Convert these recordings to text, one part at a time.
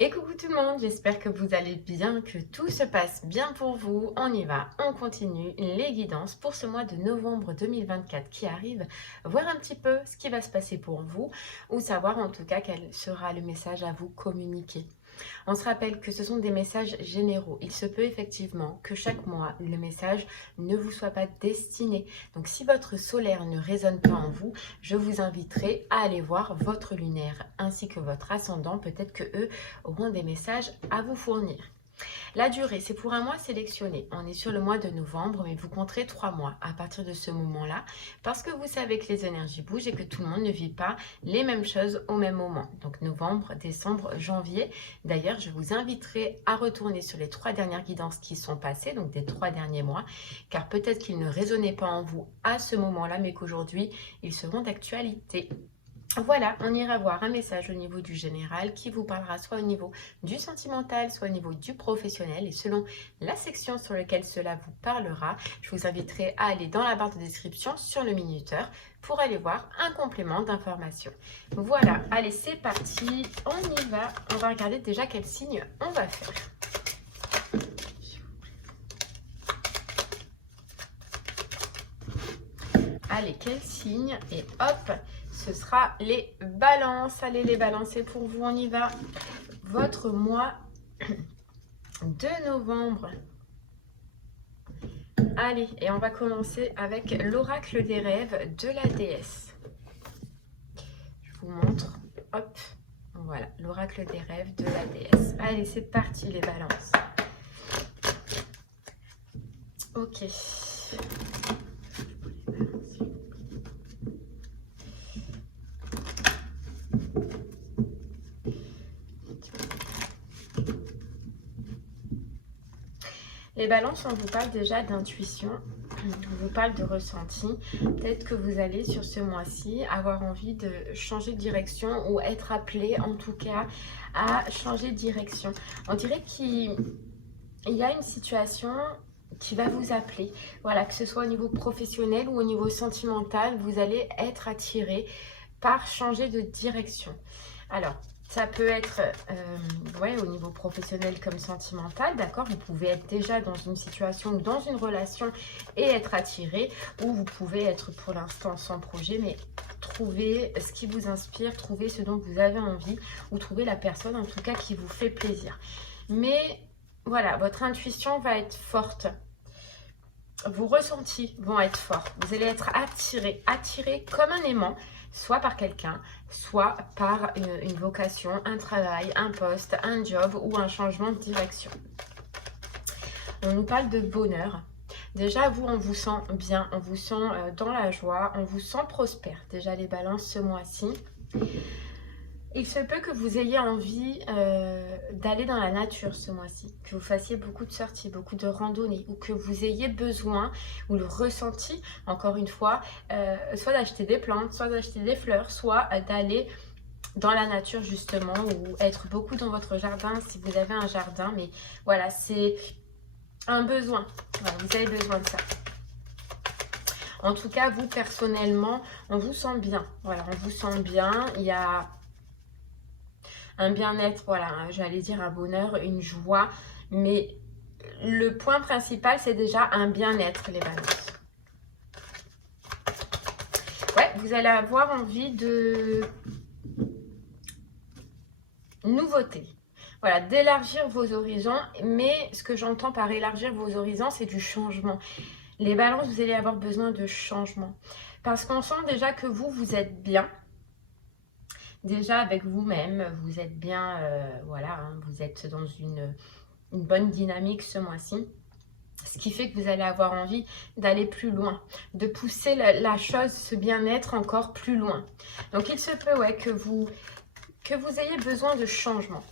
Et coucou tout le monde, j'espère que vous allez bien, que tout se passe bien pour vous. On y va, on continue les guidances pour ce mois de novembre 2024 qui arrive, voir un petit peu ce qui va se passer pour vous ou savoir en tout cas quel sera le message à vous communiquer. On se rappelle que ce sont des messages généraux. Il se peut effectivement que chaque mois, le message ne vous soit pas destiné. Donc si votre solaire ne résonne pas en vous, je vous inviterai à aller voir votre lunaire ainsi que votre ascendant. Peut-être que eux auront des messages à vous fournir. La durée, c'est pour un mois sélectionné. On est sur le mois de novembre, mais vous compterez 3 mois à partir de ce moment-là, parce que vous savez que les énergies bougent et que tout le monde ne vit pas les mêmes choses au même moment. Donc novembre, décembre, janvier. D'ailleurs, je vous inviterai à retourner sur les 3 dernières guidances qui sont passées, donc des 3 derniers mois, car peut-être qu'ils ne résonnaient pas en vous à ce moment-là, mais qu'aujourd'hui, ils seront d'actualité. Voilà, on ira voir un message au niveau du général qui vous parlera soit au niveau du sentimental, soit au niveau du professionnel. Et selon la section sur laquelle cela vous parlera, je vous inviterai à aller dans la barre de description sur le minuteur pour aller voir un complément d'information. Voilà, allez, c'est parti, on y va. On va regarder déjà quel signe on va faire. Allez, quel signe? Et hop, ce sera les balances. Allez, les balances, c'est pour vous, on y va. Votre mois de novembre. Allez, et on va commencer avec l'oracle des rêves de la déesse. Je vous montre. Hop, voilà, l'oracle des rêves de la déesse. Allez, c'est parti, les balances. Ok. Les balances, on vous parle déjà d'intuition, on vous parle de ressenti. Peut-être que vous allez sur ce mois-ci avoir envie de changer de direction ou être appelé en tout cas à changer de direction. On dirait qu'il y a une situation qui va vous appeler. Voilà, que ce soit au niveau professionnel ou au niveau sentimental, vous allez être attiré par changer de direction. Alors, ça peut être au niveau professionnel comme sentimental, d'accord? Vous pouvez être déjà dans une situation, dans une relation et être attiré, ou vous pouvez être pour l'instant sans projet, mais trouver ce qui vous inspire, trouver ce dont vous avez envie, ou trouver la personne en tout cas qui vous fait plaisir. Mais voilà, votre intuition va être forte. Vos ressentis vont être forts. Vous allez être attiré comme un aimant, soit par quelqu'un, soit par une vocation, un travail, un poste, un job ou un changement de direction. On nous parle de bonheur. Déjà, vous, on vous sent bien, on vous sent dans la joie, on vous sent prospère. Déjà, les balances ce mois-ci. Il se peut que vous ayez envie d'aller dans la nature ce mois-ci, que vous fassiez beaucoup de sorties, beaucoup de randonnées, ou que vous ayez besoin, ou le ressenti, encore une fois, soit d'acheter des plantes, soit d'acheter des fleurs, soit d'aller dans la nature justement, ou être beaucoup dans votre jardin si vous avez un jardin. Mais voilà, c'est un besoin, voilà, vous avez besoin de ça. En tout cas, vous personnellement, on vous sent bien, voilà, on vous sent bien, il y a un bien-être, voilà, j'allais dire un bonheur, une joie, mais le point principal, c'est déjà un bien-être, les balances. Ouais, vous allez avoir envie de nouveauté. Voilà, d'élargir vos horizons, mais ce que j'entends par élargir vos horizons, c'est du changement. Les balances, vous allez avoir besoin de changement. Parce qu'on sent déjà que vous êtes bien. Déjà avec vous-même, vous êtes bien, voilà, hein, vous êtes dans une bonne dynamique ce mois-ci. Ce qui fait que vous allez avoir envie d'aller plus loin, de pousser la chose, ce bien-être encore plus loin. Donc il se peut ouais, que vous ayez besoin de changement.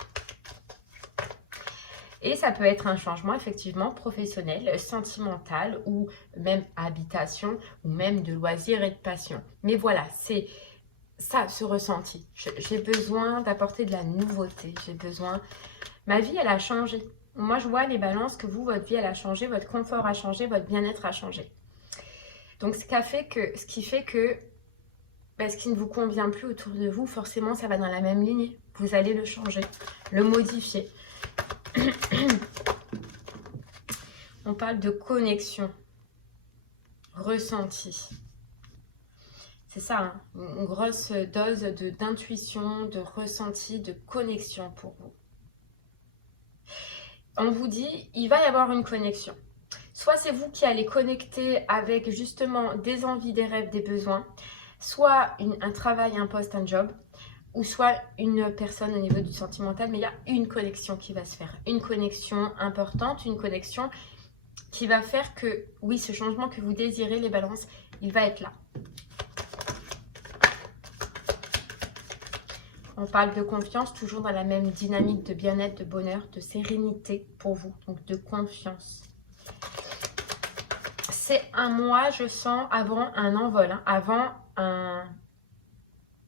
Et ça peut être un changement effectivement professionnel, sentimental ou même habitation ou même de loisirs et de passion. Mais voilà, c'est ça, ce ressenti. J'ai besoin d'apporter de la nouveauté. J'ai besoin... Ma vie, elle a changé. Moi, je vois les balances que vous, votre vie, elle a changé. Votre confort a changé. Votre bien-être a changé. Donc, ce qui fait que ce qui ne vous convient plus autour de vous, forcément, ça va dans la même lignée. Vous allez le changer, le modifier. On parle de connexion, ressenti. C'est ça, hein, une grosse dose d'intuition, de ressenti, de connexion pour vous. On vous dit, il va y avoir une connexion. Soit c'est vous qui allez connecter avec justement des envies, des rêves, des besoins, soit un travail, un poste, un job, ou soit une personne au niveau du sentimental, mais il y a une connexion qui va se faire. Une connexion importante, une connexion qui va faire que, oui, ce changement que vous désirez, les balances, il va être là. On parle de confiance, toujours dans la même dynamique de bien-être, de bonheur, de sérénité pour vous, donc de confiance. C'est un mois, je sens, avant un envol, hein, avant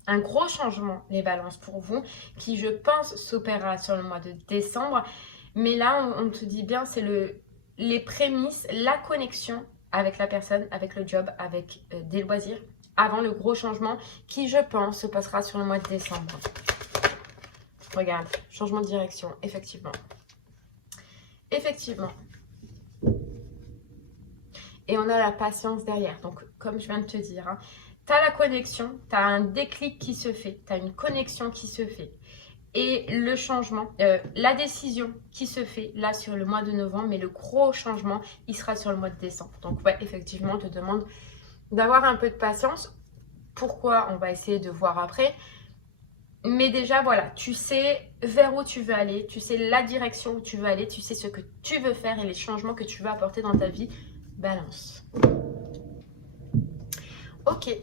un gros changement, les balances pour vous, qui, je pense, s'opérera sur le mois de décembre. Mais là, on te dit bien, c'est les prémices, la connexion avec la personne, avec le job, avec des loisirs, avant le gros changement qui, je pense, se passera sur le mois de décembre. Regarde, changement de direction, effectivement. Effectivement. Et on a la patience derrière. Donc, comme je viens de te dire, hein, tu as la connexion, tu as un déclic qui se fait, tu as une connexion qui se fait. Et le changement, la décision qui se fait là sur le mois de novembre, mais le gros changement, il sera sur le mois de décembre. Donc, ouais, effectivement, on te demande d'avoir un peu de patience. Pourquoi? On va essayer de voir après. Mais déjà, voilà, tu sais vers où tu veux aller, tu sais la direction où tu veux aller, tu sais ce que tu veux faire et les changements que tu veux apporter dans ta vie. Balance. Ok.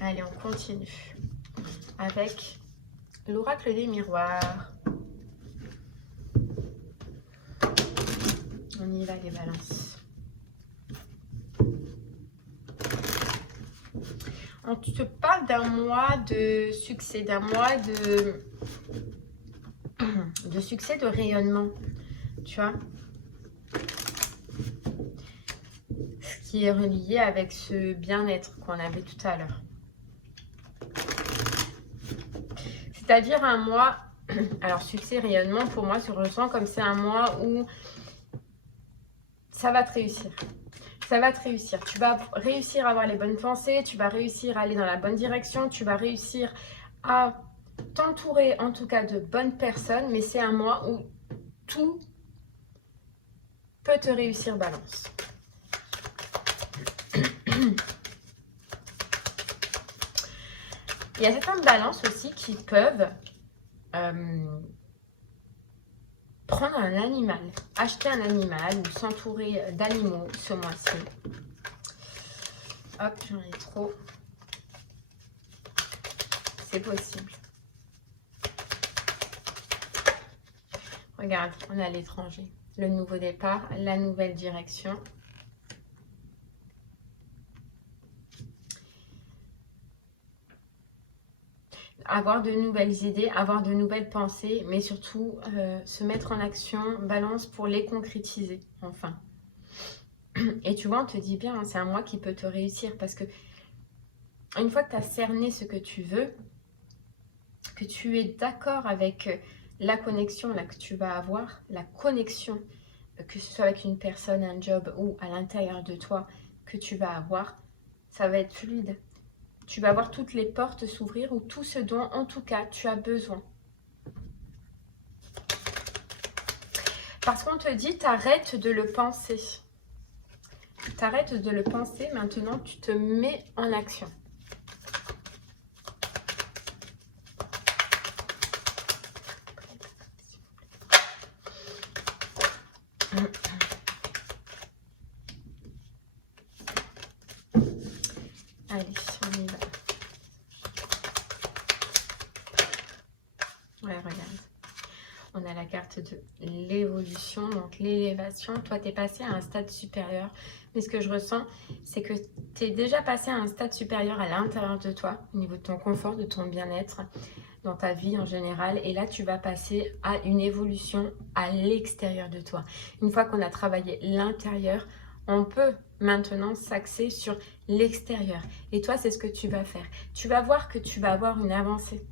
Allez, on continue avec l'oracle des miroirs. On y va, les balances. On te parle d'un mois de succès, d'un mois de succès, de rayonnement, tu vois. Ce qui est relié avec ce bien-être qu'on avait tout à l'heure. C'est-à-dire un mois, alors succès, rayonnement, pour moi, je ressens comme c'est un mois où ça va te réussir. Ça va te réussir. Tu vas réussir à avoir les bonnes pensées, tu vas réussir à aller dans la bonne direction, tu vas réussir à t'entourer en tout cas de bonnes personnes, mais c'est un mois où tout peut te réussir, balance. Il y a certaines balances aussi qui peuvent prendre un animal, acheter un animal ou s'entourer d'animaux ce mois-ci. Hop, j'en ai trop. C'est possible. Regarde, on a l'étranger. Le nouveau départ, la nouvelle direction. Avoir de nouvelles idées, avoir de nouvelles pensées, mais surtout se mettre en action, balance, pour les concrétiser, enfin. Et tu vois, on te dit bien, hein, c'est un mois qui peut te réussir, parce que une fois que tu as cerné ce que tu veux, que tu es d'accord avec la connexion là que tu vas avoir, la connexion, que ce soit avec une personne, un job ou à l'intérieur de toi que tu vas avoir, ça va être fluide. Tu vas voir toutes les portes s'ouvrir ou tout ce dont, en tout cas, tu as besoin. Parce qu'on te dit, t'arrêtes de le penser. T'arrêtes de le penser, maintenant tu te mets en action. Allez, on y va. Ouais, regarde. On a la carte de l'évolution, donc l'élévation. Toi, tu es passé à un stade supérieur. Mais ce que je ressens, c'est que tu es déjà passé à un stade supérieur à l'intérieur de toi, au niveau de ton confort, de ton bien-être, dans ta vie en général. Et là, tu vas passer à une évolution à l'extérieur de toi. Une fois qu'on a travaillé l'intérieur, on peut maintenant s'axer sur l'extérieur. Et toi, c'est ce que tu vas faire. Tu vas voir que tu vas avoir une avancée.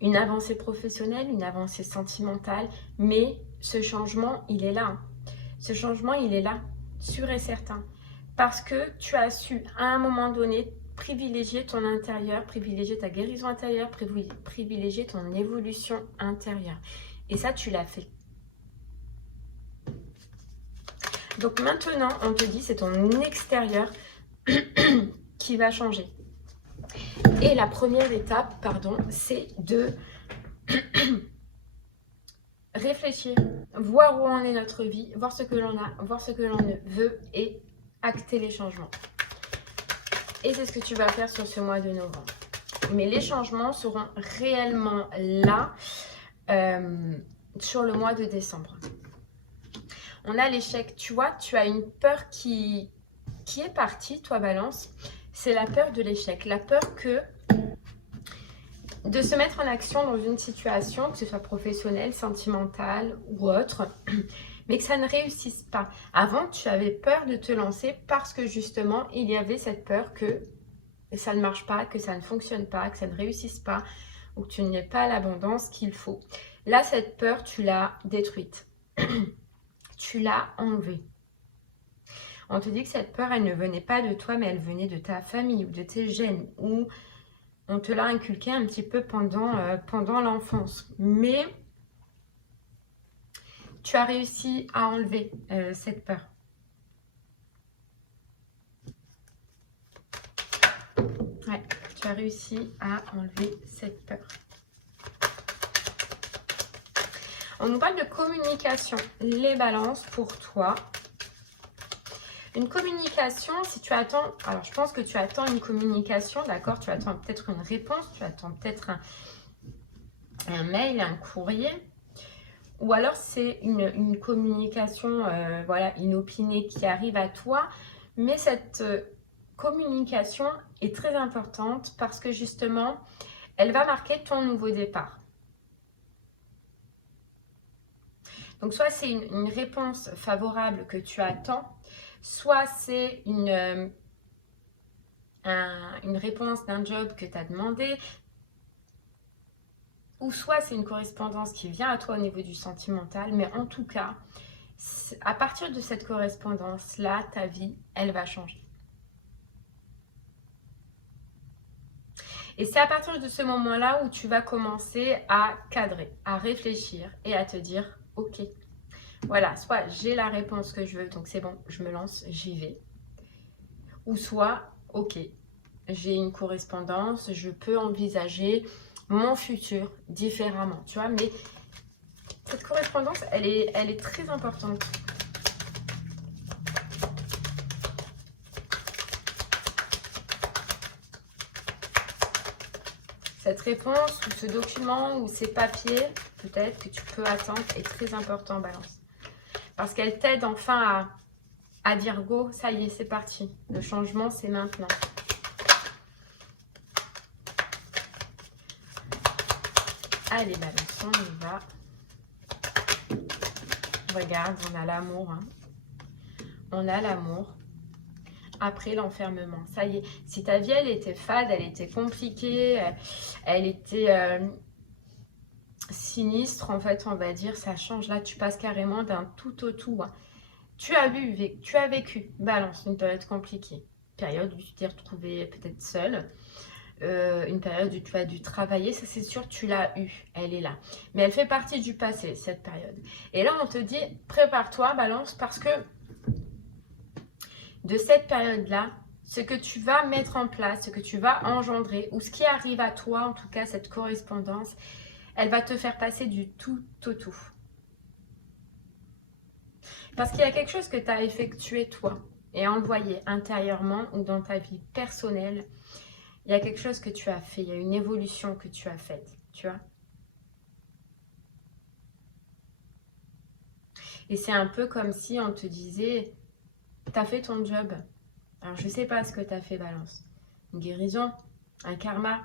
Une avancée professionnelle, une avancée sentimentale, mais ce changement, il est là. Hein. Ce changement, il est là, sûr et certain. Parce que tu as su, à un moment donné, privilégier ton intérieur, privilégier ta guérison intérieure, privilégier ton évolution intérieure. Et ça, tu l'as fait. Donc maintenant, on te dit, c'est ton extérieur qui va changer. Et la première étape, pardon, c'est de réfléchir, voir où en est notre vie, voir ce que l'on a, voir ce que l'on veut et acter les changements. Et c'est ce que tu vas faire sur ce mois de novembre. Mais les changements seront réellement là sur le mois de décembre. On a l'échec. Tu vois, tu as une peur qui est partie, toi Balance. C'est la peur de l'échec. La peur de se mettre en action dans une situation, que ce soit professionnelle, sentimentale ou autre, mais que ça ne réussisse pas. Avant, tu avais peur de te lancer parce que justement, il y avait cette peur que ça ne marche pas, que ça ne fonctionne pas, que ça ne réussisse pas, ou que tu n'aies pas l'abondance qu'il faut. Là, cette peur, tu l'as détruite. Tu l'as enlevée. On te dit que cette peur, elle ne venait pas de toi, mais elle venait de ta famille ou de tes gènes, ou on te l'a inculqué un petit peu pendant l'enfance. Mais tu as réussi à enlever cette peur. Ouais, tu as réussi à enlever cette peur. On nous parle de communication. Les balances pour toi. Une communication, si tu attends, alors je pense que tu attends une communication, d'accord? Tu attends peut-être une réponse, tu attends peut-être un mail, un courrier. Ou alors c'est une communication voilà, inopinée qui arrive à toi. Mais cette communication est très importante parce que justement, elle va marquer ton nouveau départ. Donc soit c'est une réponse favorable que tu attends, soit c'est une réponse d'un job que tu as demandé, ou soit c'est une correspondance qui vient à toi au niveau du sentimental, mais en tout cas, à partir de cette correspondance-là, ta vie, elle va changer. Et c'est à partir de ce moment-là où tu vas commencer à cadrer, à réfléchir et à te dire, ok, voilà, soit j'ai la réponse que je veux, donc c'est bon, je me lance, j'y vais. Ou soit, ok, j'ai une correspondance, je peux envisager mon futur différemment, tu vois. Mais cette correspondance, elle est très importante. Cette réponse ou ce document ou ces papiers, peut-être que tu peux attendre, est très important, Balance. Parce qu'elle t'aide enfin à dire go, ça y est, c'est parti. Le changement, c'est maintenant. Allez, Balance, on y va. Regarde, on a l'amour. Hein. On a l'amour. Après l'enfermement, ça y est. Si ta vie, elle était fade, elle était compliquée, elle était sinistre, en fait, on va dire, ça change. Là, tu passes carrément d'un tout au tout. Hein. Tu as vécu, Balance, une période compliquée. Période où tu t'es retrouvée peut-être seule. Une période où tu as dû travailler, ça c'est sûr, tu l'as eu, elle est là. Mais elle fait partie du passé, cette période. Et là, on te dit, prépare-toi, Balance, parce que de cette période-là, ce que tu vas mettre en place, ce que tu vas engendrer, ou ce qui arrive à toi, en tout cas, cette correspondance, elle va te faire passer du tout au tout. Parce qu'il y a quelque chose que tu as effectué, toi, et envoyé intérieurement ou dans ta vie personnelle. Il y a quelque chose que tu as fait, il y a une évolution que tu as faite, tu vois. Et c'est un peu comme si on te disait, tu as fait ton job. Alors, je ne sais pas ce que tu as fait, Balance. Une guérison, un karma,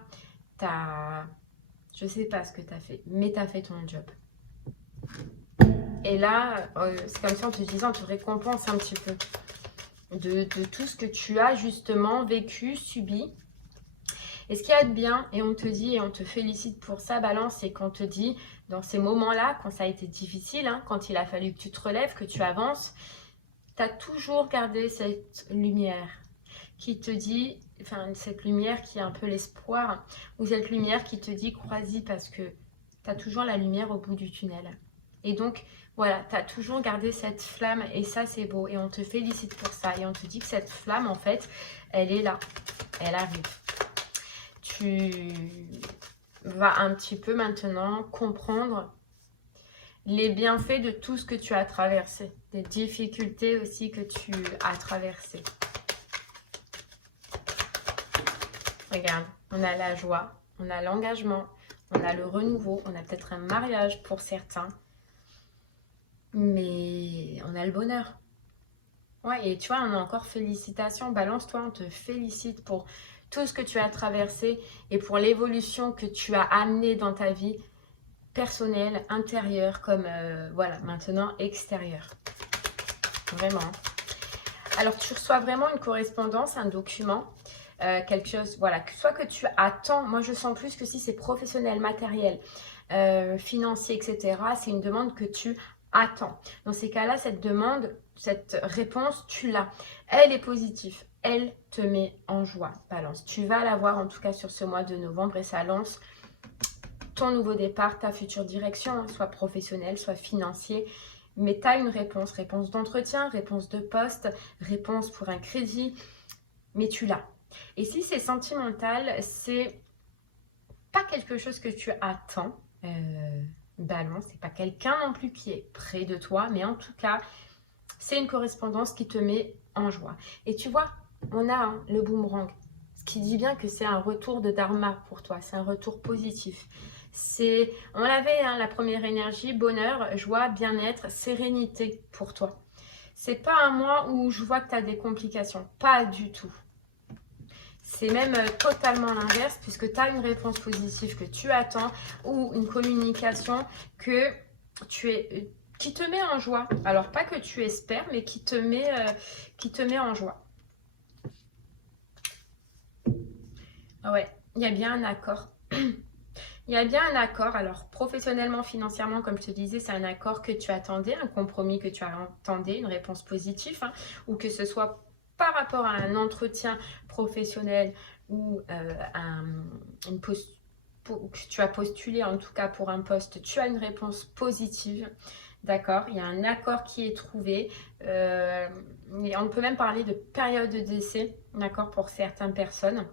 je ne sais pas ce que tu as fait, mais tu as fait ton job. Et là, c'est comme si on te disait, on te récompense un petit peu de tout ce que tu as justement vécu, subi. Et ce qu'il y a de bien, et on te dit, et on te félicite pour ça, Balance, c'est qu'on te dit, dans ces moments-là, quand ça a été difficile, hein, quand il a fallu que tu te relèves, que tu avances, tu as toujours gardé cette lumière qui te dit, enfin cette lumière qui est un peu l'espoir, ou cette lumière qui te dit crois-y parce que tu as toujours la lumière au bout du tunnel. Et donc, voilà, tu as toujours gardé cette flamme et ça c'est beau et on te félicite pour ça. Et on te dit que cette flamme en fait, elle est là, elle arrive. Tu vas un petit peu maintenant comprendre les bienfaits de tout ce que tu as traversé, des difficultés aussi que tu as traversées. Regarde, on a la joie, on a l'engagement, on a le renouveau, on a peut-être un mariage pour certains, mais on a le bonheur. Ouais, et tu vois, on a encore félicitations. Balance, toi, on te félicite pour tout ce que tu as traversé et pour l'évolution que tu as amenée dans ta vie personnelle, intérieure, comme voilà, maintenant extérieure. Vraiment. Alors, tu reçois vraiment une correspondance, un document, quelque chose, voilà, soit que tu attends. Moi, je sens plus que si c'est professionnel, matériel, financier, etc., c'est une demande que tu attends. Dans ces cas-là, cette demande, cette réponse, tu l'as. Elle est positive. Elle te met en joie, Balance. Tu vas l'avoir en tout cas sur ce mois de novembre et ça lance ton nouveau départ, ta future direction, hein, soit professionnelle, soit financier. Mais tu as une réponse, réponse d'entretien, réponse de poste, réponse pour un crédit, mais tu l'as. Et si c'est sentimental, c'est pas quelque chose que tu attends, Balance, c'est pas quelqu'un non plus qui est près de toi, mais en tout cas, c'est une correspondance qui te met en joie. Et tu vois, on a hein, le boomerang, ce qui dit bien que c'est un retour de dharma pour toi, c'est un retour positif. On l'avait, hein, la première énergie, bonheur, joie, bien-être, sérénité pour toi. C'est pas un mois où je vois que tu as des complications, pas du tout. C'est même totalement l'inverse puisque tu as une réponse positive que tu attends ou une communication que qui te met en joie. Alors pas que tu espères, mais qui te met en joie. Ah ouais, il y a bien un accord. Il y a bien un accord. Alors professionnellement, financièrement, comme je te disais, c'est un accord que tu attendais, un compromis que tu attendais, une réponse positive, hein, ou que ce soit par rapport à un entretien professionnel ou que tu as postulé en tout cas pour un poste, tu as une réponse positive. D'accord, il y a un accord qui est trouvé. Et on peut même parler de période de décès, d'accord, pour certaines personnes.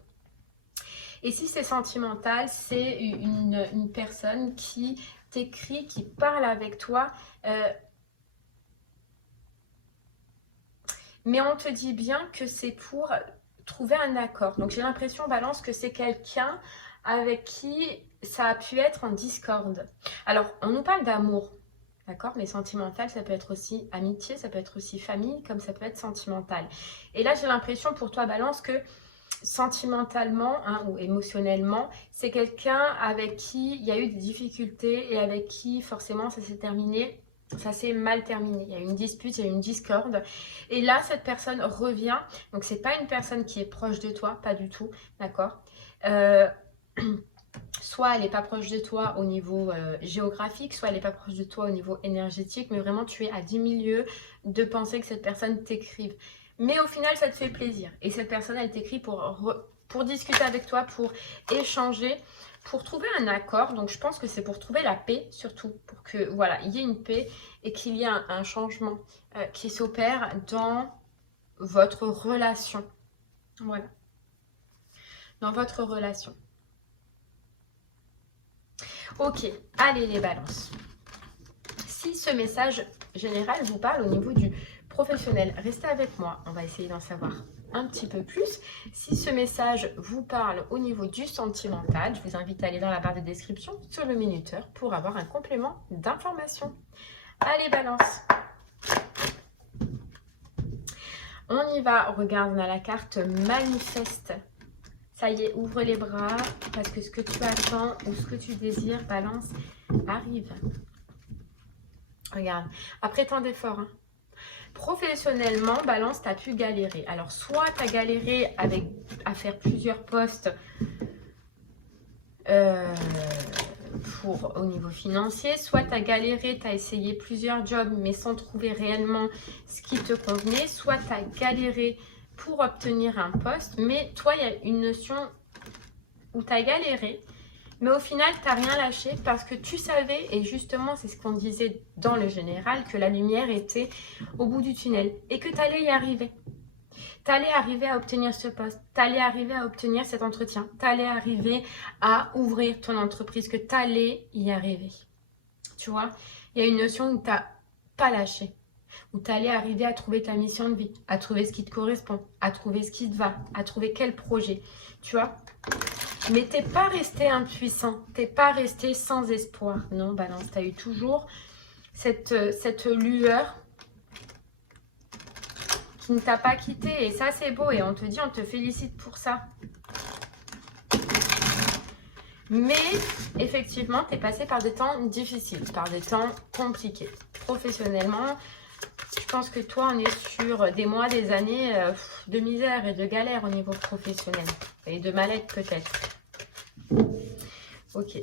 Et si c'est sentimental, c'est une personne qui t'écrit, qui parle avec toi. Mais on te dit bien que c'est pour trouver un accord. Donc j'ai l'impression, Balance, que c'est quelqu'un avec qui ça a pu être en discorde. Alors, on nous parle d'amour, d'accord? Mais sentimental, ça peut être aussi amitié, ça peut être aussi famille, comme ça peut être sentimental. Et là, j'ai l'impression pour toi, Balance, que sentimentalement hein, ou émotionnellement, c'est quelqu'un avec qui il y a eu des difficultés et avec qui forcément ça s'est terminé. Ça s'est mal terminé, il y a eu une dispute, il y a eu une discorde. Et là, cette personne revient. Donc, c'est pas une personne qui est proche de toi, pas du tout, d'accord soit elle n'est pas proche de toi au niveau géographique, soit elle n'est pas proche de toi au niveau énergétique, mais vraiment, tu es à 10 000 lieues de penser que cette personne t'écrive. Mais au final, ça te fait plaisir. Et cette personne, elle t'écrit pour discuter avec toi, pour échanger, pour trouver un accord. Donc, je pense que c'est pour trouver la paix, surtout. Pour que, voilà, il y ait une paix et qu'il y ait un changement qui s'opère dans votre relation. Voilà. Dans votre relation. Ok, allez les balances. Si ce message général vous parle au niveau du professionnel, restez avec moi, on va essayer d'en savoir un petit peu plus. Si ce message vous parle au niveau du sentimental, je vous invite à aller dans la barre de description sur le minuteur pour avoir un complément d'information. Allez balance. On y va, regarde, on a la carte manifeste. Ça y est, ouvre les bras parce que ce que tu attends ou ce que tu désires, balance, arrive. Regarde, après tant d'efforts, hein. Professionnellement, Balance, tu as pu galérer. Alors, soit tu as galéré à faire plusieurs postes au niveau financier, soit tu as galéré, tu as essayé plusieurs jobs, mais sans trouver réellement ce qui te convenait, soit tu as galéré pour obtenir un poste, mais toi, il y a une notion où tu as galéré, mais au final, tu n'as rien lâché parce que tu savais, et justement, c'est ce qu'on disait dans le général, que la lumière était au bout du tunnel et que tu allais y arriver. Tu allais arriver à obtenir ce poste, tu allais arriver à obtenir cet entretien, tu allais arriver à ouvrir ton entreprise, que tu allais y arriver. Tu vois, il y a une notion où tu n'as pas lâché, où tu allais arriver à trouver ta mission de vie, à trouver ce qui te correspond, à trouver ce qui te va, à trouver quel projet, tu vois. Mais t'es pas resté impuissant, t'es pas resté sans espoir. Non, Balance, tu as eu toujours cette lueur qui ne t'a pas quitté. Et ça, c'est beau. Et on te dit, on te félicite pour ça. Mais effectivement, tu es passé par des temps difficiles, par des temps compliqués. Professionnellement, je pense que toi, on est sur des mois, des années de misère et de galère au niveau professionnel. Et de mal-être peut-être. Ok.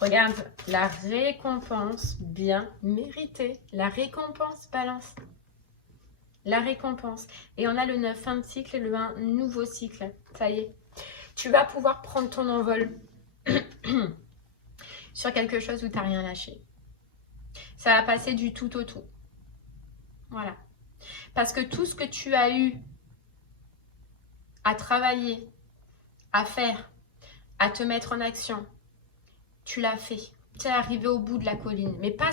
Regarde, la récompense bien méritée. La récompense, Balance. La récompense. Et on a le 9, fin de cycle, et le 1, nouveau cycle. Ça y est. Tu vas pouvoir prendre ton envol sur quelque chose où tu n'as rien lâché. Ça va passer du tout au tout. Voilà. Parce que tout ce que tu as eu à travailler, à faire, à te mettre en action, tu l'as fait. Tu es arrivé au bout de la colline. Mais pas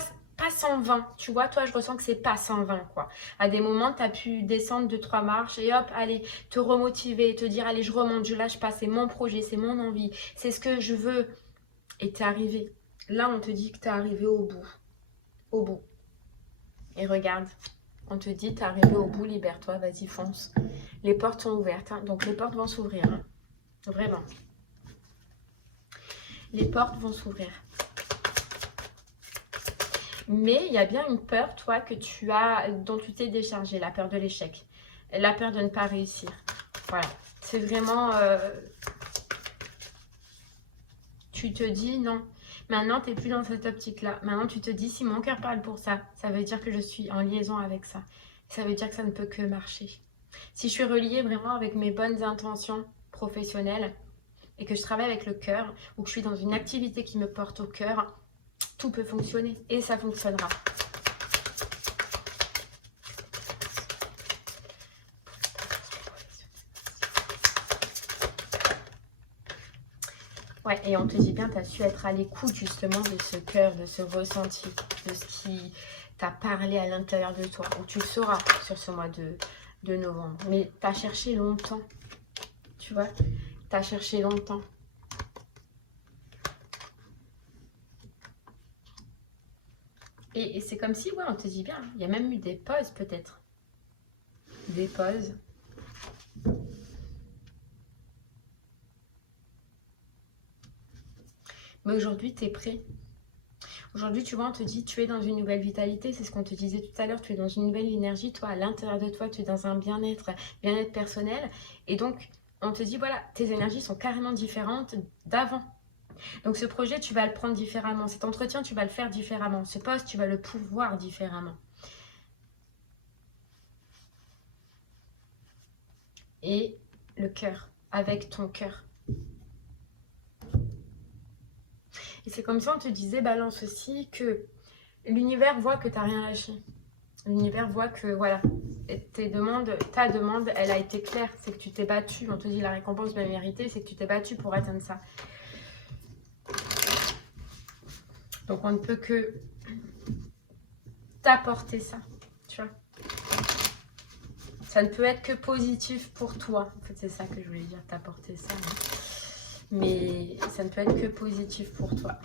120. Tu vois, toi, je ressens que c'est pas 120, quoi. À des moments, tu as pu descendre 2-3 marches et hop, allez, te remotiver, te dire, allez, je remonte, je lâche pas. C'est mon projet, c'est mon envie, c'est ce que je veux. Et tu es arrivé. Là, on te dit que tu es arrivé au bout. Au bout. Et regarde, on te dit, tu es arrivé au bout, libère-toi, vas-y, fonce. Les portes sont ouvertes, hein. Donc les portes vont s'ouvrir, hein. Vraiment. Les portes vont s'ouvrir. Mais il y a bien une peur, toi, dont tu t'es déchargé, la peur de l'échec, la peur de ne pas réussir. Voilà, c'est vraiment... tu te dis, non, maintenant, tu n'es plus dans cette optique-là. Maintenant, tu te dis, si mon cœur parle pour ça, ça veut dire que je suis en liaison avec ça. Ça veut dire que ça ne peut que marcher. Si je suis reliée vraiment avec mes bonnes intentions professionnelles et que je travaille avec le cœur, ou que je suis dans une activité qui me porte au cœur, tout peut fonctionner et ça fonctionnera. Ouais, et on te dit bien, tu as su être à l'écoute justement de ce cœur, de ce ressenti, de ce qui t'a parlé à l'intérieur de toi. Ou tu le sauras sur ce mois de novembre. Mais tu as cherché longtemps, tu vois, tu as cherché longtemps. Et c'est comme si, ouais, on te dit bien, il y a même eu des pauses peut-être. Des pauses. Mais aujourd'hui, tu es prêt. Aujourd'hui, tu vois, on te dit, tu es dans une nouvelle vitalité. C'est ce qu'on te disait tout à l'heure. Tu es dans une nouvelle énergie. Toi, à l'intérieur de toi, tu es dans un bien-être personnel. Et donc, on te dit, voilà, tes énergies sont carrément différentes d'avant. Donc, ce projet, tu vas le prendre différemment. Cet entretien, tu vas le faire différemment. Ce poste, tu vas le pouvoir différemment. Et le cœur, avec ton cœur. Et c'est comme ça, on te disait, Balance aussi, que l'univers voit que tu n'as rien lâché. L'univers voit que, voilà, ta demande, elle a été claire. C'est que tu t'es battu. On te dit la récompense bien méritée, c'est que tu t'es battu pour atteindre ça. Donc, on ne peut que t'apporter ça, tu vois. Ça ne peut être que positif pour toi. En fait, c'est ça que je voulais dire, t'apporter ça. Mais ça ne peut être que positif pour toi.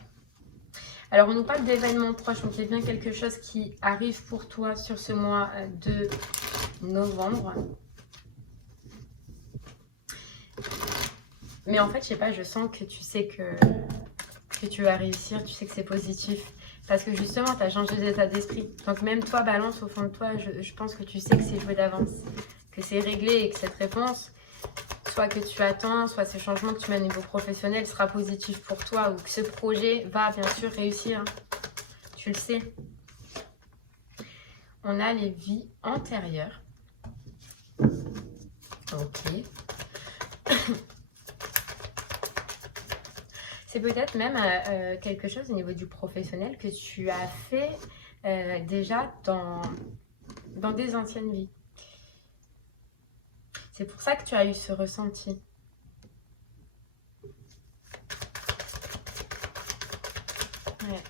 Alors, on nous parle d'événements proches. Donc, il y a bien quelque chose qui arrive pour toi sur ce mois de novembre. Mais en fait, je sais pas, je sens que tu sais que tu vas réussir. Tu sais que c'est positif. Parce que justement, tu as changé d'état d'esprit. Donc même toi, balance, au fond de toi, je pense que tu sais que c'est joué d'avance. Que c'est réglé et que cette réponse, soit que tu attends, soit ce changement que tu mets au niveau professionnel sera positif pour toi. Ou que ce projet va bien sûr réussir. Tu le sais. On a les vies antérieures. Ok. C'est peut-être même quelque chose au niveau du professionnel que tu as fait déjà dans des anciennes vies. C'est pour ça que tu as eu ce ressenti. Ouais.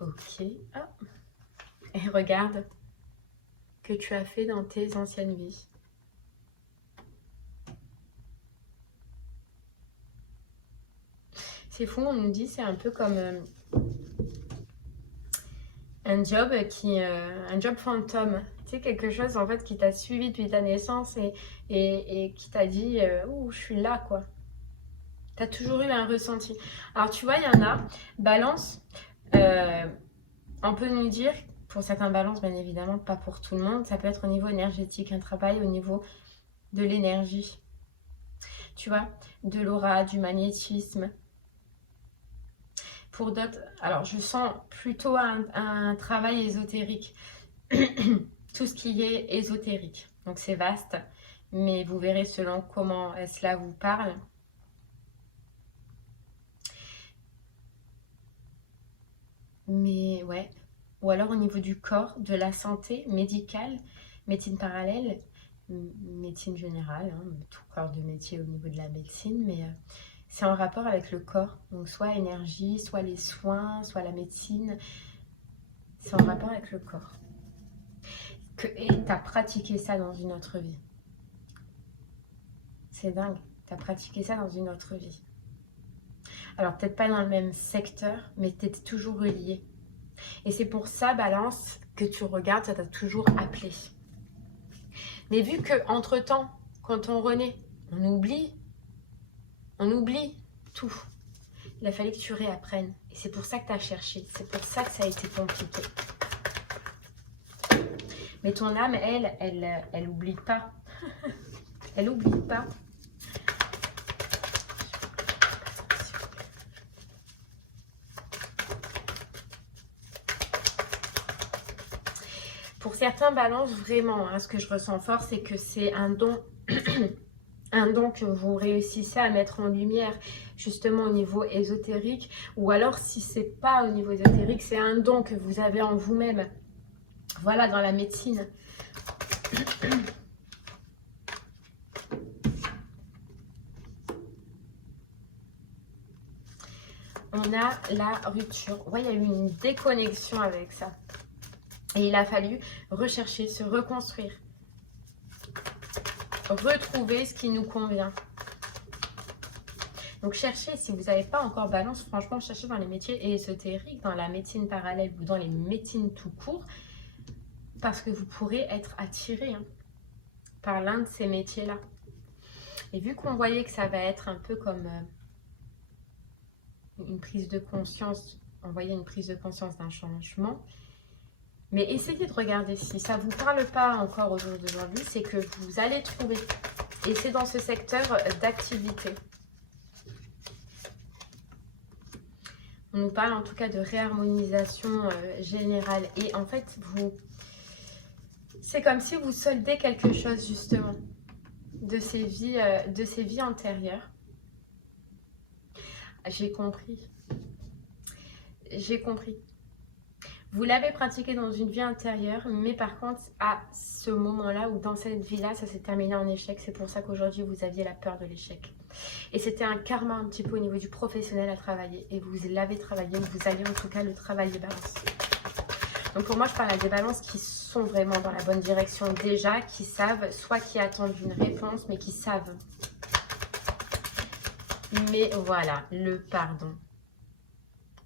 Ok. Oh. Et regarde que tu as fait dans tes anciennes vies. C'est fou, on nous dit c'est un peu comme un job un job fantôme. Tu sais, quelque chose en fait qui t'a suivi depuis ta naissance et qui t'a dit ouh, je suis là quoi. Tu as toujours eu un ressenti. Alors tu vois, il y en a, balance, on peut nous dire, pour certains balances bien évidemment, pas pour tout le monde, ça peut être au niveau énergétique, un travail au niveau de l'énergie. Tu vois, de l'aura, du magnétisme. Pour d'autres, alors je sens plutôt un travail ésotérique. Tout ce qui est ésotérique. Donc c'est vaste, mais vous verrez selon comment cela vous parle. Mais ouais, ou alors au niveau du corps, de la santé médicale, médecine parallèle, médecine générale, hein, tout corps de métier au niveau de la médecine, mais c'est en rapport avec le corps. Donc soit énergie, soit les soins, soit la médecine, c'est en rapport avec le corps. Et tu as pratiqué ça dans une autre vie. C'est dingue, tu as pratiqué ça dans une autre vie. Alors peut-être pas dans le même secteur, mais tu es toujours relié. Et c'est pour ça, balance, que tu regardes, ça t'a toujours appelé. Mais vu que entre-temps, quand on renaît, on oublie tout. Il a fallu que tu réapprennes. Et c'est pour ça que tu as cherché. C'est pour ça que ça a été compliqué. Mais ton âme, elle oublie pas. Elle oublie pas. Pour certains balances, vraiment, hein, ce que je ressens fort, c'est que c'est un don, un don que vous réussissez à mettre en lumière, justement au niveau ésotérique. Ou alors, si c'est pas au niveau ésotérique, c'est un don que vous avez en vous-même. Voilà, dans la médecine. On a la rupture. Ouais, il y a eu une déconnexion avec ça. Et il a fallu rechercher, se reconstruire. Retrouver ce qui nous convient. Donc cherchez, si vous n'avez pas encore balance, franchement, cherchez dans les métiers ésotériques, dans la médecine parallèle ou dans les médecines tout court, parce que vous pourrez être attiré par l'un de ces métiers-là. Et vu qu'on voyait que ça va être un peu comme une prise de conscience, on voyait une prise de conscience d'un changement, mais essayez de regarder si ça ne vous parle pas encore au jour d'aujourd'hui, c'est que vous allez trouver. Et c'est dans ce secteur d'activité. On nous parle en tout cas de réharmonisation générale. Et en fait, c'est comme si vous soldez quelque chose justement de ces vies antérieures. J'ai compris. J'ai compris. Vous l'avez pratiqué dans une vie antérieure, mais par contre, à ce moment-là ou dans cette vie-là, ça s'est terminé en échec. C'est pour ça qu'aujourd'hui, vous aviez la peur de l'échec. Et c'était un karma un petit peu au niveau du professionnel à travailler. Et vous l'avez travaillé, vous allez en tout cas le travailler, balance. Donc pour moi, je parle à des balances qui sont vraiment dans la bonne direction déjà, qui savent, soit qui attendent une réponse, mais qui savent. Mais voilà, le pardon.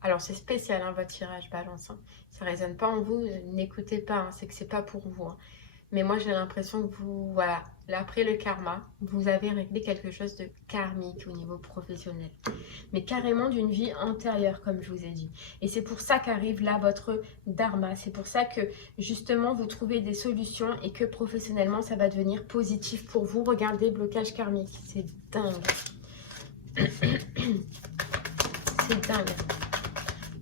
Alors c'est spécial, hein, votre tirage balance. Hein. Ça ne résonne pas en vous, n'écoutez pas, hein, c'est que c'est pas pour vous. Hein. Mais moi, j'ai l'impression que vous, voilà, là, après le karma, vous avez réglé quelque chose de karmique au niveau professionnel. Mais carrément d'une vie antérieure, comme je vous ai dit. Et c'est pour ça qu'arrive là votre dharma. C'est pour ça que, justement, vous trouvez des solutions et que professionnellement, ça va devenir positif pour vous. Regardez, blocage karmique. C'est dingue. C'est dingue.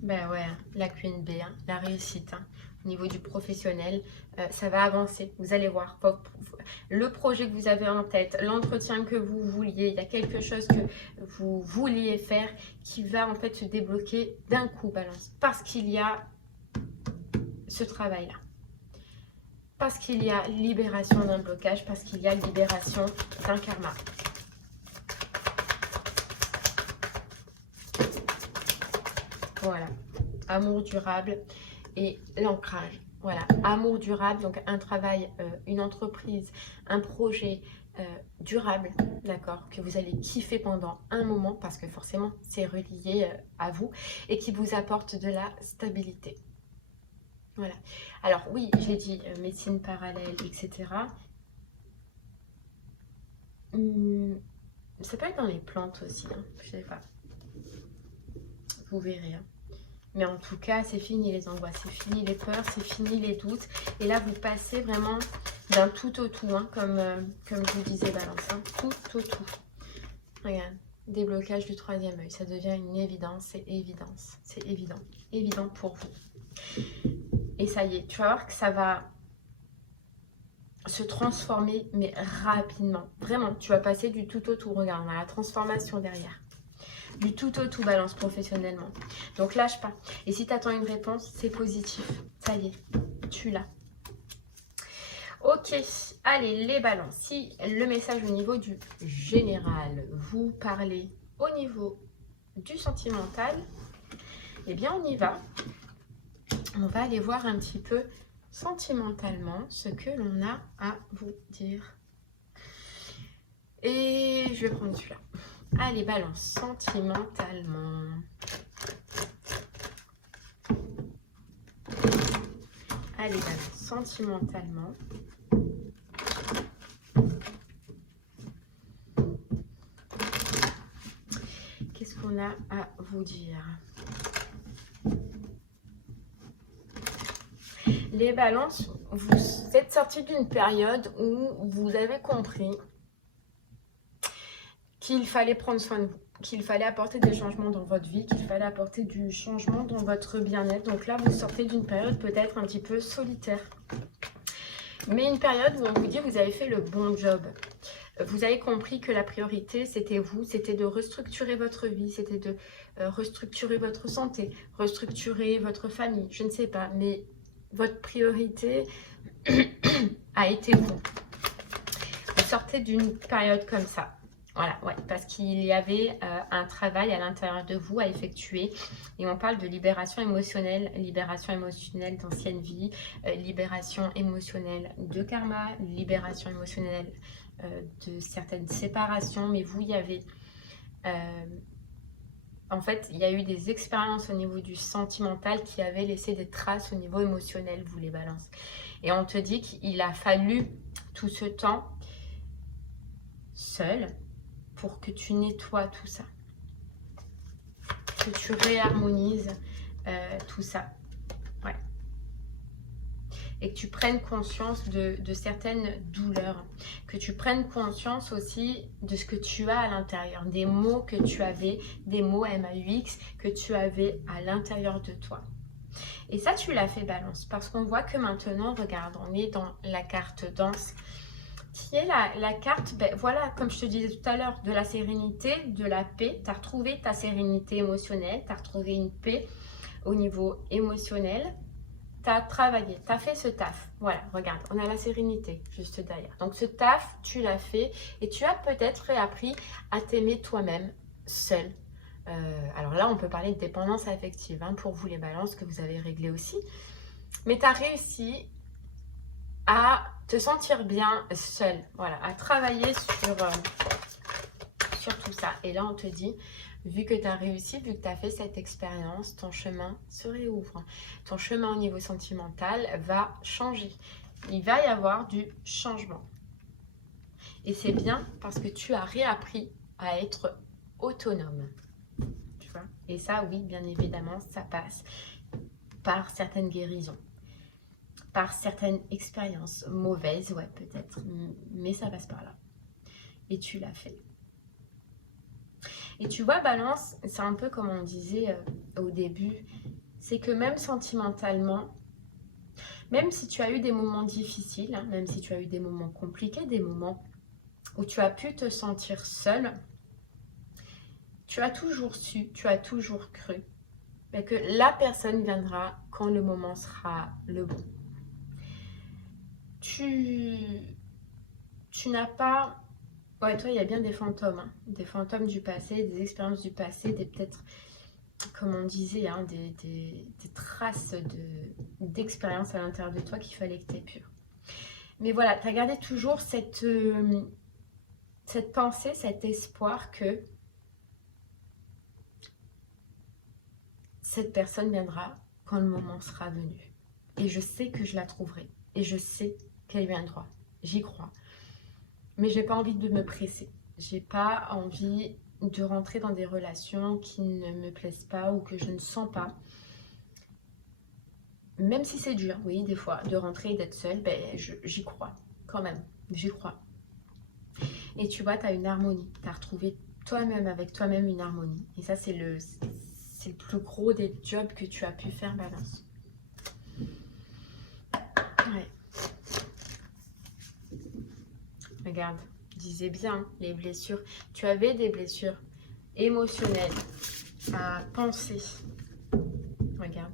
Ben ouais, la Queen B, hein, la réussite, hein, au niveau du professionnel, ça va avancer, vous allez voir. Le projet que vous avez en tête, l'entretien que vous vouliez, il y a quelque chose que vous vouliez faire qui va en fait se débloquer d'un coup, Balance. Parce qu'il y a ce travail-là. Parce qu'il y a libération d'un blocage, parce qu'il y a libération d'un karma. Voilà, amour durable et l'ancrage. Voilà, amour durable, donc un travail, une entreprise, un projet durable, d'accord, que vous allez kiffer pendant un moment parce que forcément c'est relié à vous et qui vous apporte de la stabilité. Voilà. Alors oui, j'ai dit médecine parallèle, etc. Ça peut être dans les plantes aussi, hein, je sais pas. Vous verrez. Hein. Mais en tout cas, c'est fini les angoisses, c'est fini les peurs, c'est fini les doutes. Et là, vous passez vraiment d'un tout au tout, hein, comme je vous disais, Balance. Hein, tout au tout. Regarde, déblocage du troisième œil. Ça devient une évidence, c'est évidence. C'est évident. Évident pour vous. Et ça y est, tu vas voir que ça va se transformer, mais rapidement. Vraiment, tu vas passer du tout au tout. Regarde, on a la transformation derrière. Du tout au tout, Balance, professionnellement. Donc lâche pas. Et si tu attends une réponse, c'est positif. Ça y est, tu l'as. Ok, allez, les balances. Si le message au niveau du général vous parlez au niveau du sentimental, eh bien on y va. On va aller voir un petit peu sentimentalement ce que l'on a à vous dire. Et je vais prendre celui-là. Allez, balance, sentimentalement. Allez, balance, sentimentalement. Qu'est-ce qu'on a à vous dire? Les balances, vous êtes sortis d'une période où vous avez compris qu'il fallait prendre soin de vous, qu'il fallait apporter des changements dans votre vie, qu'il fallait apporter du changement dans votre bien-être. Donc là, vous sortez d'une période peut-être un petit peu solitaire. Mais une période où on vous dit que vous avez fait le bon job. Vous avez compris que la priorité, c'était vous, c'était de restructurer votre vie, c'était de restructurer votre santé, restructurer votre famille, je ne sais pas. Mais votre priorité a été vous. Vous sortez d'une période comme ça. Voilà, ouais, parce qu'il y avait un travail à l'intérieur de vous à effectuer. Et on parle de libération émotionnelle d'ancienne vie, libération émotionnelle de karma, libération émotionnelle de certaines séparations. Mais vous, il y avait... en fait, il y a eu des expériences au niveau du sentimental qui avaient laissé des traces au niveau émotionnel, vous les balances. Et on te dit qu'il a fallu tout ce temps seul pour que tu nettoies tout ça, que tu réharmonises tout ça, ouais. Et que tu prennes conscience de certaines douleurs, que tu prennes conscience aussi de ce que tu as à l'intérieur, des mots que tu avais, des mots MAUX que tu avais à l'intérieur de toi. Et ça, tu l'as fait, Balance, parce qu'on voit que maintenant, regarde, on est dans la carte danse, qui est la carte, ben voilà, comme je te disais tout à l'heure, de la sérénité, de la paix. Tu as retrouvé ta sérénité émotionnelle, tu as retrouvé une paix au niveau émotionnel. Tu as travaillé, tu as fait ce taf. Voilà, regarde, on a la sérénité juste derrière. Donc ce taf, tu l'as fait et tu as peut-être réappris à t'aimer toi-même, seul. Alors là, on peut parler de dépendance affective, hein, pour vous les balances que vous avez réglé aussi. Mais tu as réussi à te sentir bien seul, voilà, à travailler sur tout ça. Et là, on te dit, vu que tu as réussi, vu que tu as fait cette expérience, ton chemin se réouvre. Ton chemin au niveau sentimental va changer. il va y avoir du changement. Et c'est bien parce que tu as réappris à être autonome. Tu vois? Et ça, oui, bien évidemment, ça passe par certaines guérisons, par certaines expériences mauvaises, ouais, peut-être, mais ça passe par là. Et tu l'as fait. Et tu vois, Balance, c'est un peu comme on disait au début, c'est que même sentimentalement, même si tu as eu des moments difficiles, hein, même si tu as eu des moments compliqués, des moments où tu as pu te sentir seule, tu as toujours su, tu as toujours cru que la personne viendra quand le moment sera le bon. Tu n'as pas... Ouais, toi, il y a bien des fantômes, hein, des fantômes du passé, des expériences du passé, des peut-être, comme on disait, hein, des traces d'expérience à l'intérieur de toi qu'il fallait que tu aies pu. Mais voilà, tu as gardé toujours cette pensée, cet espoir que cette personne viendra quand le moment sera venu. Et je sais que je la trouverai. Et je sais qu'elle viendra. J'y crois. Mais j'ai pas envie de me presser. J'ai pas envie de rentrer dans des relations qui ne me plaisent pas ou que je ne sens pas. Même si c'est dur, oui, des fois, de rentrer et d'être seule, ben, j'y crois quand même. J'y crois. Et tu vois, tu as une harmonie. Tu as retrouvé toi-même avec toi-même une harmonie. Et ça, c'est le plus gros des jobs que tu as pu faire, Balance. Ouais. Regarde, je disais bien, les blessures. Tu avais des blessures émotionnelles à penser. Regarde,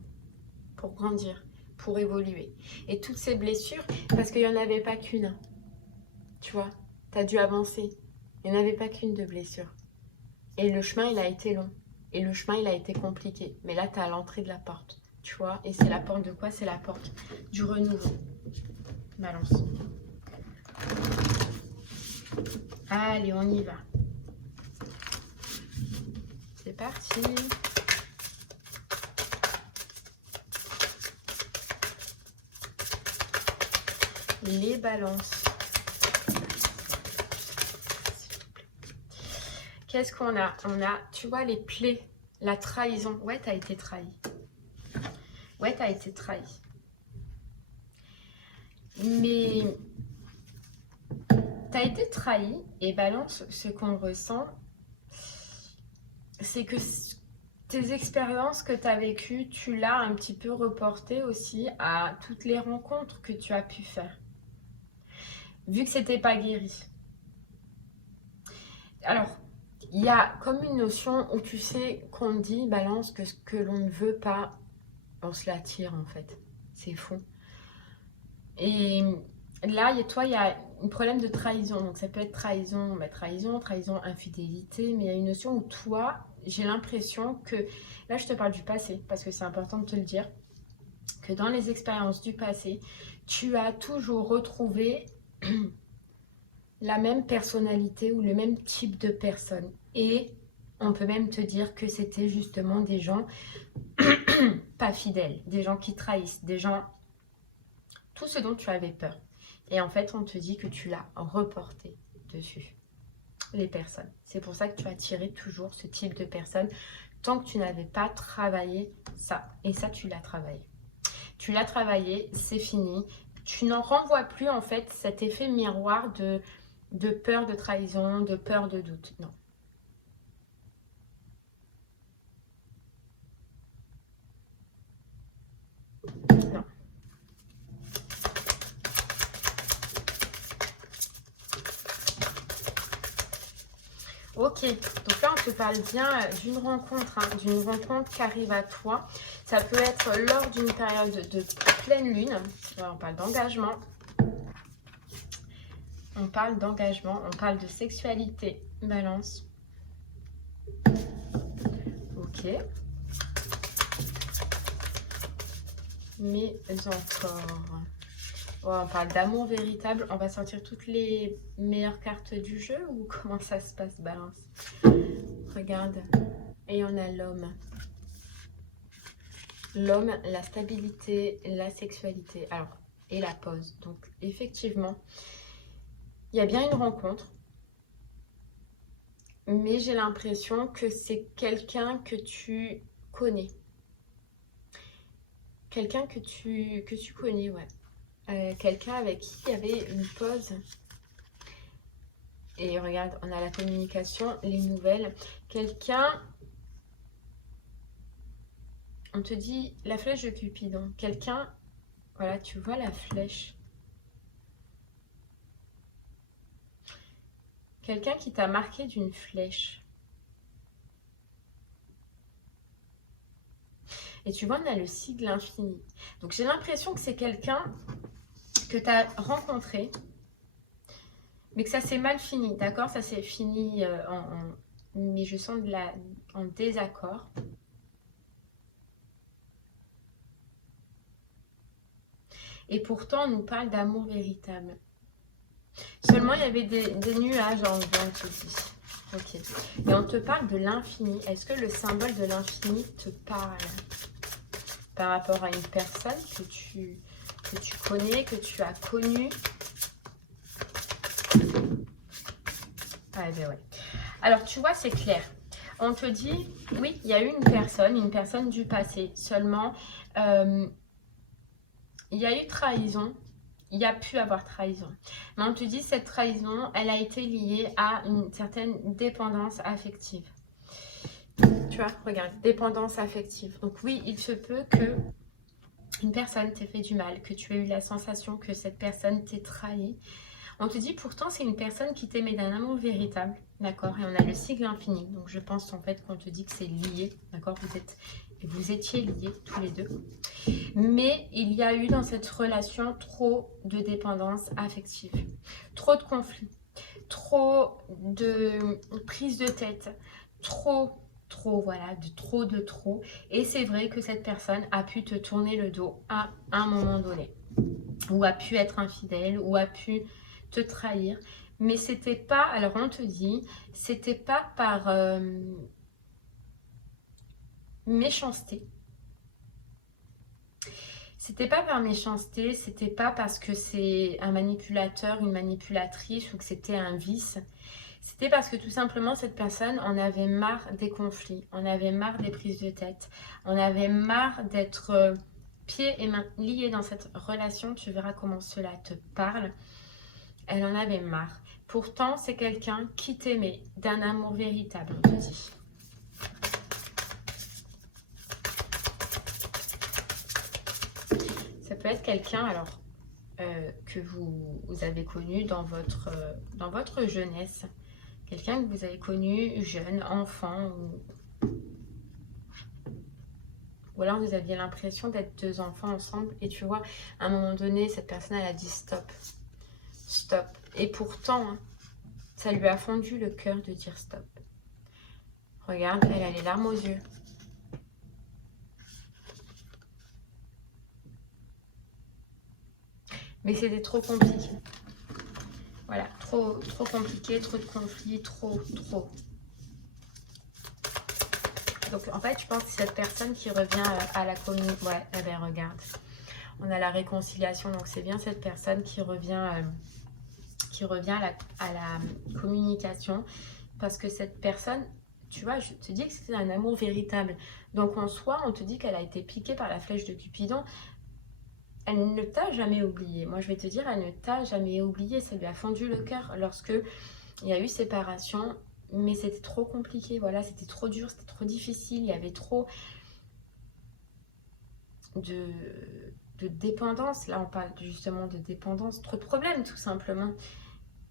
pour grandir, pour évoluer. Et toutes ces blessures, parce qu'il n'y en avait pas qu'une. Tu vois, tu as dû avancer. Il n'y en avait pas qu'une de blessure. Et le chemin, il a été long. Et le chemin, il a été compliqué. Mais là, tu es à l'entrée de la porte. Tu vois, et c'est la porte de quoi? C'est la porte du renouveau. Balance. Allez, on y va. C'est parti. Les balances. Qu'est-ce qu'on a? On a, tu vois, les plaies, la trahison. Ouais, tu as été trahi. Ouais, tu as été trahi. Mais tu as été trahi et Balance, ce qu'on ressent, c'est que tes expériences que tu as vécues, tu l'as un petit peu reporté aussi à toutes les rencontres que tu as pu faire. Vu que c'était pas guéri. Alors, il y a comme une notion où tu sais qu'on dit, Balance, que ce que l'on ne veut pas, on se l'attire en fait. C'est fou. Et là, il y a un problème de trahison. Donc ça peut être trahison, trahison, infidélité, mais il y a une notion où toi, j'ai l'impression que, là je te parle du passé, parce que c'est important de te le dire, que dans les expériences du passé, tu as toujours retrouvé la même personnalité ou le même type de personne. Et on peut même te dire que c'était justement des gens pas fidèles, des gens qui trahissent, des gens... Tout ce dont tu avais peur. Et en fait, on te dit que tu l'as reporté dessus, les personnes. C'est pour ça que tu as tiré toujours ce type de personnes tant que tu n'avais pas travaillé ça. Et ça, tu l'as travaillé. Tu l'as travaillé, c'est fini. Tu n'en renvoies plus en fait cet effet miroir de peur de trahison, de peur de doute. Non. Non. Ok, donc là on te parle bien d'une rencontre, hein, d'une rencontre qui arrive à toi. Ça peut être lors d'une période de pleine lune. Ouais, on parle d'engagement. On parle d'engagement, on parle de sexualité. Balance. Ok. Mais encore. Ouais, on parle d'amour véritable. On va sortir toutes les meilleures cartes du jeu ou comment ça se passe, Balance? Regarde. Et on a l'homme. L'homme, la stabilité, la sexualité. Alors, et la pause. Donc effectivement, il y a bien une rencontre, mais j'ai l'impression que c'est quelqu'un que tu connais. Quelqu'un que tu connais, ouais. Quelqu'un avec qui il y avait une pause. Et regarde, on a la communication, les nouvelles. Quelqu'un, on te dit la flèche de Cupidon. Quelqu'un, voilà, tu vois la flèche. Quelqu'un qui t'a marqué d'une flèche. Et tu vois, on a le sigle infini. Donc j'ai l'impression que c'est quelqu'un que tu as rencontré, mais que ça s'est mal fini, d'accord? Ça s'est fini mais je sens en désaccord. Et pourtant, on nous parle d'amour véritable. Seulement, il y avait des nuages en vente ici. Ok. Et on te parle de l'infini. Est-ce que le symbole de l'infini te parle par rapport à une personne que tu connais, que tu as connue? Ah ben ouais. Alors, tu vois, c'est clair. On te dit, oui, il y a eu une personne du passé. Seulement, il y a eu trahison. Il y a pu avoir trahison. Mais on te dit, cette trahison, elle a été liée à une certaine dépendance affective. Tu vois, regarde, dépendance affective. Donc oui, il se peut que une personne t'ait fait du mal, que tu aies eu la sensation que cette personne t'ait trahi. On te dit pourtant c'est une personne qui t'aimait d'un amour véritable, d'accord? Et on a le sigle infini, donc je pense en fait qu'on te dit que c'est lié, d'accord? Vous étiez liés tous les deux. Mais il y a eu dans cette relation trop de dépendance affective, trop de conflits, trop de prise de tête, trop, voilà, de trop. Et c'est vrai que cette personne a pu te tourner le dos à un moment donné, ou a pu être infidèle, ou a pu te trahir. Mais c'était pas, alors on te dit, c'était pas par méchanceté. C'était pas par méchanceté, c'était pas parce que c'est un manipulateur, une manipulatrice ou que c'était un vice. C'était parce que tout simplement cette personne en avait marre des conflits, on avait marre des prises de tête, on avait marre d'être pieds et mains liés dans cette relation. Tu verras comment cela te parle. Elle en avait marre. Pourtant, c'est quelqu'un qui t'aimait d'un amour véritable, on te dit. Ça peut être quelqu'un alors que vous avez connu dans votre jeunesse. Quelqu'un que vous avez connu jeune, enfant, ou alors vous aviez l'impression d'être deux enfants ensemble. Et tu vois, à un moment donné, cette personne, elle a dit stop. Stop. Et pourtant, hein, ça lui a fondu le cœur de dire stop. Regarde, elle a les larmes aux yeux. Mais c'était trop compliqué. Voilà, trop compliqué, trop de conflits, trop. Donc en fait, je pense que cette personne qui revient à la communication. Ouais, eh bien, regarde. On a la réconciliation, donc c'est bien cette personne qui revient à la communication. Parce que cette personne, tu vois, je te dis que c'est un amour véritable. Donc en soi, on te dit qu'elle a été piquée par la flèche de Cupidon. Elle ne t'a jamais oublié. Moi, je vais te dire, elle ne t'a jamais oublié. Ça lui a fendu le cœur lorsque il y a eu séparation. Mais c'était trop compliqué. Voilà, c'était trop dur, c'était trop difficile. Il y avait trop de dépendance. Là, on parle justement de dépendance. Trop de problèmes, tout simplement.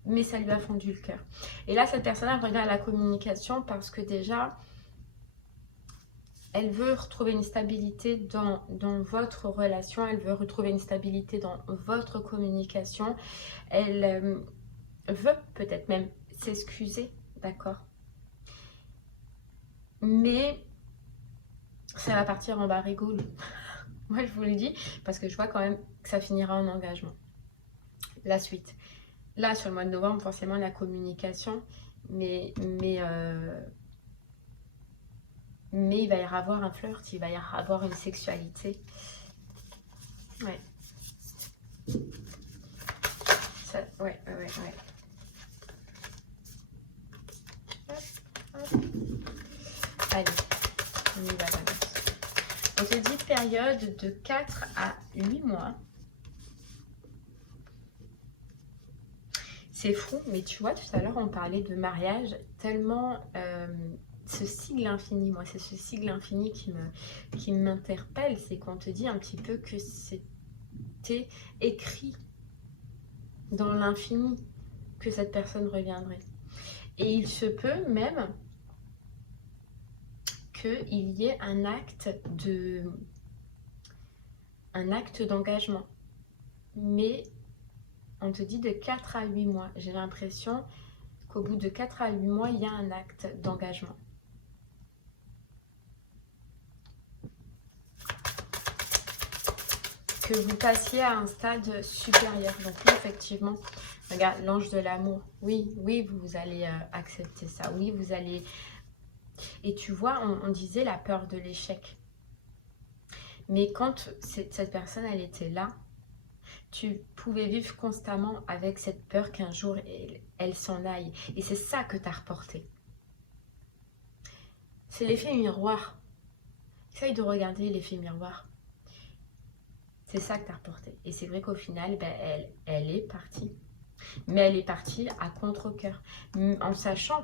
Mais ça lui a fondu le cœur. Et là, cette personne, elle regarde la communication parce que déjà, elle veut retrouver une stabilité dans votre relation, elle veut retrouver une stabilité dans votre communication, elle veut peut-être même s'excuser, d'accord? Mais ça va partir en barigole. Moi, je vous le dis, parce que je vois quand même que ça finira en engagement. La suite. Là, sur le mois de novembre, forcément, la communication, mais il va y avoir un flirt, il va y avoir une sexualité. Ouais. Ça, ouais. Hop, hop. Allez, on y va, balance. On te dit période de 4 à 8 mois. C'est fou, mais tu vois, tout à l'heure, on parlait de mariage, tellement ce sigle infini, moi, c'est ce sigle infini qui m'interpelle, c'est qu'on te dit un petit peu que c'était écrit dans l'infini que cette personne reviendrait. Et il se peut même qu'il y ait un acte d'engagement. Mais on te dit de 4 à 8 mois. J'ai l'impression qu'au bout de 4 à 8 mois, il y a un acte d'engagement. Que vous passiez à un stade supérieur. Donc oui, effectivement, regarde, l'ange de l'amour. Oui, vous allez accepter ça. Oui, vous allez... Et tu vois, on disait la peur de l'échec. Mais quand cette personne, elle était là, tu pouvais vivre constamment avec cette peur qu'un jour, elle s'en aille. Et c'est ça que tu as reporté. C'est l'effet miroir. Essaye de regarder l'effet miroir. C'est ça que tu as reporté. Et c'est vrai qu'au final, ben, elle est partie. Mais elle est partie à contre-cœur. En sachant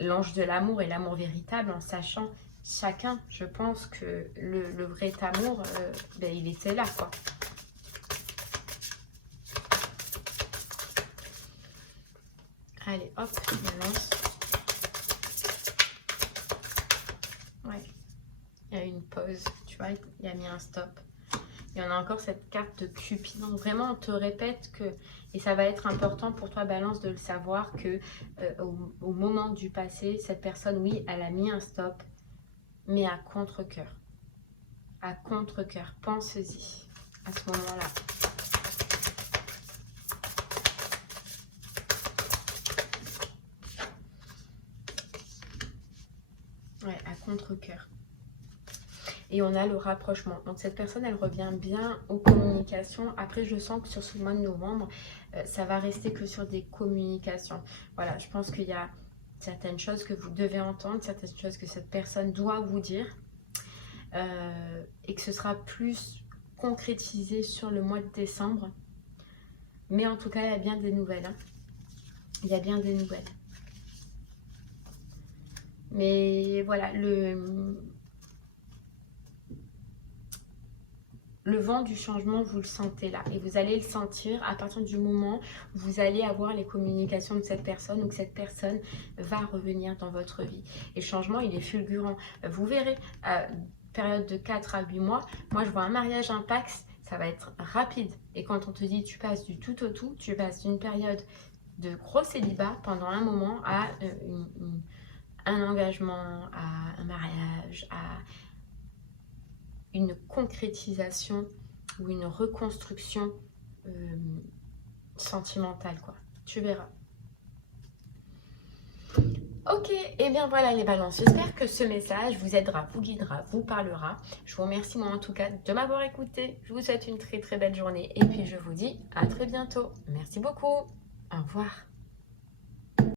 l'ange de l'amour et l'amour véritable, en sachant chacun, je pense que le vrai amour, ben, il était là, quoi. Allez, hop, on lance. Ouais. Il y a eu une pause, tu vois, il a mis un stop. Et on a encore cette carte de Cupidon. Vraiment, on te répète que, et ça va être important pour toi, Balance, de le savoir, que au moment du passé, cette personne, oui, elle a mis un stop, mais à contre-cœur. À contre-cœur. Pense-y à ce moment-là. Ouais, à contre-cœur. Et on a le rapprochement. Donc cette personne, elle revient bien aux communications. Après, je sens que sur ce mois de novembre, ça va rester que sur des communications. Voilà, je pense qu'il y a certaines choses que vous devez entendre, certaines choses que cette personne doit vous dire. Et que ce sera plus concrétisé sur le mois de décembre. Mais en tout cas, il y a bien des nouvelles. Hein. Il y a bien des nouvelles. Mais voilà, le vent du changement, vous le sentez là. Et vous allez le sentir à partir du moment où vous allez avoir les communications de cette personne ou que cette personne va revenir dans votre vie. Et le changement, il est fulgurant. Vous verrez, période de 4 à 8 mois, moi je vois un mariage, un Pax, ça va être rapide. Et quand on te dit tu passes du tout au tout, tu passes d'une période de gros célibat pendant un moment à un engagement, à un mariage, à une concrétisation ou une reconstruction sentimentale, quoi. Tu verras. Ok, et bien voilà les balances. J'espère que ce message vous aidera, vous guidera, vous parlera. Je vous remercie moi en tout cas de m'avoir écouté. Je vous souhaite une très très belle journée et puis je vous dis à très bientôt. Merci beaucoup. Au revoir.